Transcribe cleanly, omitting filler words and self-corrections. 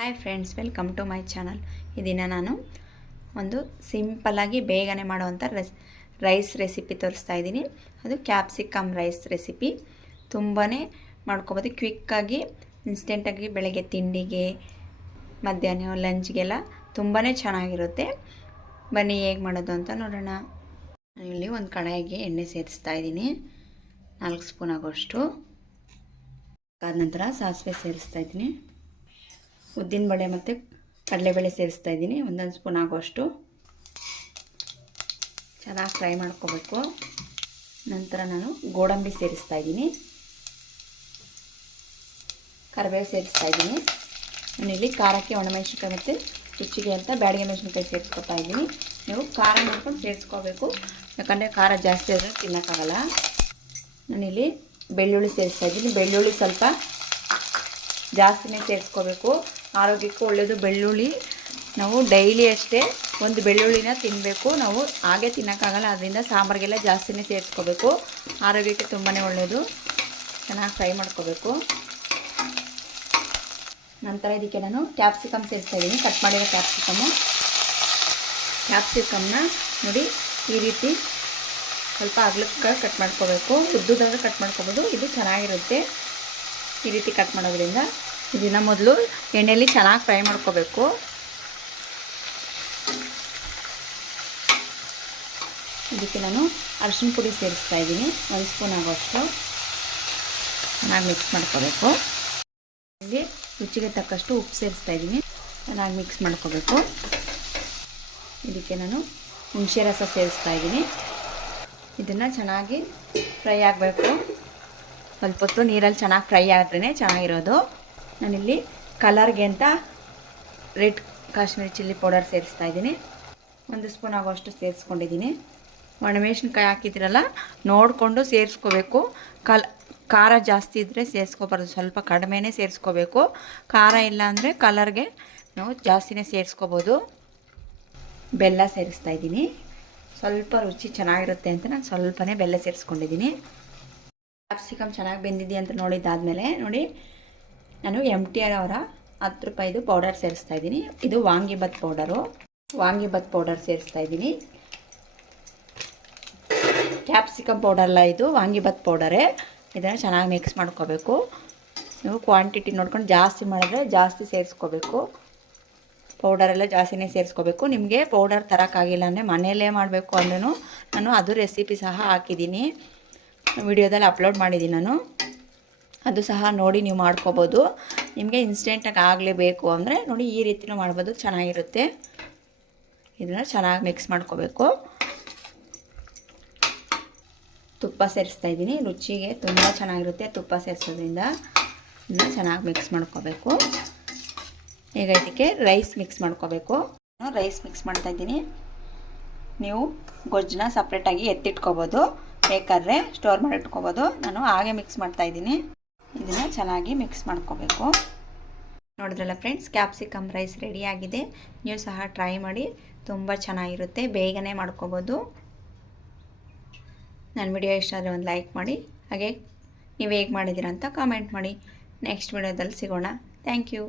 Hi friends, welcome to my channel. ಈ ದಿನ ನಾನು ಒಂದು ಸಿಂಪಲ್ಲಾಗಿ ಬೇಗನೆ ಮಾಡುವಂಥ ರೈಸ್ ರೆಸಿಪಿ ತೋರಿಸ್ತಾ ಇದ್ದೀನಿ. ಅದು ಕ್ಯಾಪ್ಸಿಕಮ್ ರೈಸ್ ರೆಸಿಪಿ. ತುಂಬಾ ಮಾಡ್ಕೊಬೋದು, ಕ್ವಿಕ್ಕಾಗಿ ಇನ್ಸ್ಟೆಂಟಾಗಿ ಬೆಳಗ್ಗೆ ತಿಂಡಿಗೆ, ಮಧ್ಯಾಹ್ನ ಲಂಚ್ಗೆಲ್ಲ ತುಂಬಾ ಚೆನ್ನಾಗಿರುತ್ತೆ. ಬನ್ನಿ ಹೇಗೆ ಮಾಡೋದು ಅಂತ ನೋಡೋಣ. ಇಲ್ಲಿ ಒಂದು ಕಡಾಯಿಗೆ ಎಣ್ಣೆ ಸೇರಿಸ್ತಾ ಇದ್ದೀನಿ, 4 ಸ್ಪೂನ್ ಆಗೋಷ್ಟು. ಅದಾದ ನಂತರ ಸಾಸಿವೆ ಸೇರಿಸ್ತಾ ಇದ್ದೀನಿ, ಉದ್ದಿನಬೇಳೆ ಮತ್ತು ಕಡಲೆಬೇಳೆ ಸೇರಿಸ್ತಾ ಇದ್ದೀನಿ, 1 ಸ್ಪೂನ್ ಆಗೋಷ್ಟು. ಚೆನ್ನಾಗಿ ಫ್ರೈ ಮಾಡ್ಕೋಬೇಕು. ನಂತರ ನಾನು ಗೋಡಂಬಿ ಸೇರಿಸ್ತಾ ಇದ್ದೀನಿ, ಕರಿಬೇವು ಸೇರಿಸ್ತಾ ಇದ್ದೀನಿ. ನಾನಿಲ್ಲಿ ಖಾರಕ್ಕೆ ಒಣಮೆಣಸಿನ್ಕಾಯಿ ಮತ್ತು ರುಚಿಗೆ ಅಂತ ಬ್ಯಾಡಿಗೆ ಮೆಣಸಿನ್ಕಾಯಿ ಸೇರಿಸ್ಕೊತಾ ಇದ್ದೀನಿ. ನೀವು ಖಾರ ಮಾಡ್ಕೊಂಡು ಸೇರಿಸ್ಕೋಬೇಕು, ಯಾಕಂದರೆ ಖಾರ ಜಾಸ್ತಿ ಆದರೆ ತಿನ್ನೋಕ್ಕಾಗಲ್ಲ. ನಾನಿಲ್ಲಿ ಬೆಳ್ಳುಳ್ಳಿ ಸೇರಿಸ್ತಾ ಇದ್ದೀನಿ. ಬೆಳ್ಳುಳ್ಳಿ ಸ್ವಲ್ಪ ಜಾಸ್ತಿನೇ ಸೇರಿಸ್ಕೋಬೇಕು, ಆರೋಗ್ಯಕ್ಕೂ ಒಳ್ಳೆಯದು. ಬೆಳ್ಳುಳ್ಳಿ ನಾವು ಡೈಲಿ ಅಷ್ಟೇ ಒಂದು ಬೆಳ್ಳುಳ್ಳಿನ ತಿನ್ನಬೇಕು, ನಾವು ಹಾಗೆ ತಿನ್ನೋಕ್ಕಾಗಲ್ಲ. ಅದರಿಂದ ಸಾಂಬಾರಿಗೆಲ್ಲ ಜಾಸ್ತಿನೇ ಸೇರಿಸ್ಕೋಬೇಕು, ಆರೋಗ್ಯಕ್ಕೆ ತುಂಬಾ ಒಳ್ಳೆಯದು. ಚೆನ್ನಾಗಿ ಫ್ರೈ ಮಾಡ್ಕೋಬೇಕು. ನಂತರ ಇದಕ್ಕೆ ನಾನು ಕ್ಯಾಪ್ಸಿಕಮ್ ಸೇರಿಸ್ತಾ ಇದ್ದೀನಿ, ಕಟ್ ಮಾಡಿರೋ ಕ್ಯಾಪ್ಸಿಕಮ್ನ ನೋಡಿ ಈ ರೀತಿ ಸ್ವಲ್ಪ ಅಗಲಕ್ಕೆ ಕಟ್ ಮಾಡ್ಕೋಬೇಕು. ಉದ್ದುದಾದ್ರೆ ಕಟ್ ಮಾಡ್ಕೋಬೋದು, ಇದು ಚೆನ್ನಾಗಿರುತ್ತೆ ಈ ರೀತಿ ಕಟ್ ಮಾಡೋದ್ರಿಂದ. ಇದನ್ನು ಮೊದಲು ಎಣ್ಣೆಯಲ್ಲಿ ಚೆನ್ನಾಗಿ ಫ್ರೈ ಮಾಡ್ಕೋಬೇಕು. ಇದಕ್ಕೆ ನಾನು ಅರಿಶಿನ ಪುಡಿ ಸೇರಿಸ್ತಾ ಇದ್ದೀನಿ, 1 ಸ್ಪೂನ್ ಆಗೋಷ್ಟು. ಚೆನ್ನಾಗಿ ಮಿಕ್ಸ್ ಮಾಡ್ಕೋಬೇಕು. ಇಲ್ಲಿ ರುಚಿಗೆ ತಕ್ಕಷ್ಟು ಉಪ್ಪು ಸೇರಿಸ್ತಾ ಇದ್ದೀನಿ, ಚೆನ್ನಾಗಿ ಮಿಕ್ಸ್ ಮಾಡ್ಕೋಬೇಕು. ಇದಕ್ಕೆ ನಾನು ಹುಣಸೆ ರಸ ಸೇರಿಸ್ತಾ ಇದ್ದೀನಿ. ಇದನ್ನು ಚೆನ್ನಾಗಿ ಫ್ರೈ ಆಗಬೇಕು. ಸ್ವಲ್ಪ ಹೊತ್ತು ನೀರಲ್ಲಿ ಚೆನ್ನಾಗಿ ಫ್ರೈ ಆದ್ರೇ ಚೆನ್ನಾಗಿರೋದು. ನಾನಿಲ್ಲಿ ಕಲರ್ಗೆ ಅಂತ ರೆಡ್ ಕಾಶ್ಮೀರಿ ಚಿಲ್ಲಿ ಪೌಡರ್ ಸೇರಿಸ್ತಾ ಇದ್ದೀನಿ, 1 ಸ್ಪೂನ್ ಆಗೋಷ್ಟು ಸೇರಿಸ್ಕೊಂಡಿದ್ದೀನಿ. ಒಣಮೆಣಸಿನ್ಕಾಯಿ ಹಾಕಿದ್ರಲ್ಲ, ನೋಡಿಕೊಂಡು ಸೇರಿಸ್ಕೋಬೇಕು. ಖಾರ ಜಾಸ್ತಿ ಇದ್ದರೆ ಸೇರಿಸ್ಕೋಬಾರ್ದು, ಸ್ವಲ್ಪ ಕಡಿಮೆನೇ ಸೇರಿಸ್ಕೋಬೇಕು. ಖಾರ ಇಲ್ಲ ಅಂದರೆ ಕಲರ್ಗೆ ನಾವು ಜಾಸ್ತಿನೇ ಸೇರಿಸ್ಕೋಬೋದು. ಬೆಲ್ಲ ಸೇರಿಸ್ತಾ ಇದ್ದೀನಿ, ಸ್ವಲ್ಪ ರುಚಿ ಚೆನ್ನಾಗಿರುತ್ತೆ ಅಂತ ನಾನು ಸ್ವಲ್ಪನೇ ಬೆಲ್ಲ ಸೇರಿಸ್ಕೊಂಡಿದ್ದೀನಿ. ಕ್ಯಾಪ್ಸಿಕಮ್ ಚೆನ್ನಾಗಿ ಬೆಂದಿದೆ ಅಂತ ನೋಡಿದ್ದಾದಮೇಲೆ ನೋಡಿ, ನಾನು MTR ಅವರ 10 ರೂಪಾಯಿದು ಪೌಡರ್ ಸೇರಿಸ್ತಾ ಇದ್ದೀನಿ. ಇದು ವಾಂಗಿಬಾತ್ ಪೌಡರ್ ಸೇರಿಸ್ತಾ ಇದ್ದೀನಿ. ಕ್ಯಾಪ್ಸಿಕಮ್ ಪೌಡರ್ಲ್ಲ, ಇದು ವಾಂಗಿಬಾತ್ ಪೌಡರೇ. ಇದನ್ನು ಚೆನ್ನಾಗಿ ಮಿಕ್ಸ್ ಮಾಡ್ಕೋಬೇಕು. ನೀವು ಕ್ವಾಂಟಿಟಿ ನೋಡ್ಕೊಂಡು ಜಾಸ್ತಿ ಮಾಡಿದ್ರೆ ಜಾಸ್ತಿ ಸೇರಿಸ್ಕೋಬೇಕು, ಪೌಡರೆಲ್ಲ ಜಾಸ್ತಿನೇ ಸೇರಿಸ್ಕೋಬೇಕು. ನಿಮಗೆ ಪೌಡರ್ ತರೋಕ್ಕಾಗಿಲ್ಲ ಅಂದರೆ ಮನೆಯಲ್ಲೇ ಮಾಡಬೇಕು ಅಂದ್ರೂ ನಾನು ಅದು ರೆಸಿಪಿ ಸಹ ಹಾಕಿದ್ದೀನಿ, ವಿಡಿಯೋದಲ್ಲಿ ಅಪ್ಲೋಡ್ ಮಾಡಿದ್ದೀನಿ ನಾನು, ಅದು ಸಹ ನೋಡಿ ನೀವು ಮಾಡ್ಕೋಬೋದು. ನಿಮಗೆ ಇನ್ಸ್ಟೆಂಟಾಗಿ ಆಗಲೇಬೇಕು ಅಂದರೆ ನೋಡಿ ಈ ರೀತಿಯೂ ಮಾಡ್ಬೋದು, ಚೆನ್ನಾಗಿರುತ್ತೆ. ಇದನ್ನು ಚೆನ್ನಾಗಿ ಮಿಕ್ಸ್ ಮಾಡ್ಕೋಬೇಕು. ತುಪ್ಪ ಸೇರಿಸ್ತಾ ಇದ್ದೀನಿ, ರುಚಿಗೆ ತುಂಬ ಚೆನ್ನಾಗಿರುತ್ತೆ ತುಪ್ಪ ಸೇರಿಸೋದ್ರಿಂದ. ಇದನ್ನು ಚೆನ್ನಾಗಿ ಮಿಕ್ಸ್ ಮಾಡ್ಕೋಬೇಕು. ಈಗ ಇದಕ್ಕೆ ರೈಸ್ ಮಿಕ್ಸ್ ಮಾಡ್ಕೋಬೇಕು. ನಾನು ರೈಸ್ ಮಿಕ್ಸ್ ಮಾಡ್ತಾಯಿದ್ದೀನಿ. ನೀವು ಗೊಜ್ಜನ್ನ ಸಪ್ರೇಟಾಗಿ ಎತ್ತಿಟ್ಕೋಬೋದು, ಬೇಕಾದರೆ ಸ್ಟೋರ್ ಮಾಡಿ ಇಟ್ಕೋಬೋದು. ನಾನು ಹಾಗೆ ಮಿಕ್ಸ್ ಮಾಡ್ತಾಯಿದ್ದೀನಿ. ಇದನ್ನು ಚೆನ್ನಾಗಿ ಮಿಕ್ಸ್ ಮಾಡ್ಕೋಬೇಕು. ನೋಡಿದ್ರಲ್ಲ ಫ್ರೆಂಡ್ಸ್, ಕ್ಯಾಪ್ಸಿಕಮ್ ರೈಸ್ ರೆಡಿಯಾಗಿದೆ. ನೀವು ಸಹ ಟ್ರೈ ಮಾಡಿ, ತುಂಬ ಚೆನ್ನಾಗಿರುತ್ತೆ, ಬೇಗನೆ ಮಾಡ್ಕೋಬೋದು. ನನ್ನ ವಿಡಿಯೋ ಇಷ್ಟ ಆದರೆ ಒಂದು ಲೈಕ್ ಮಾಡಿ, ಹಾಗೆ ನೀವು ಹೇಗೆ ಮಾಡಿದ್ದೀರಾ ಅಂತ ಕಾಮೆಂಟ್ ಮಾಡಿ. ನೆಕ್ಸ್ಟ್ ವಿಡಿಯೋದಲ್ಲಿ ಸಿಗೋಣ. Thank you.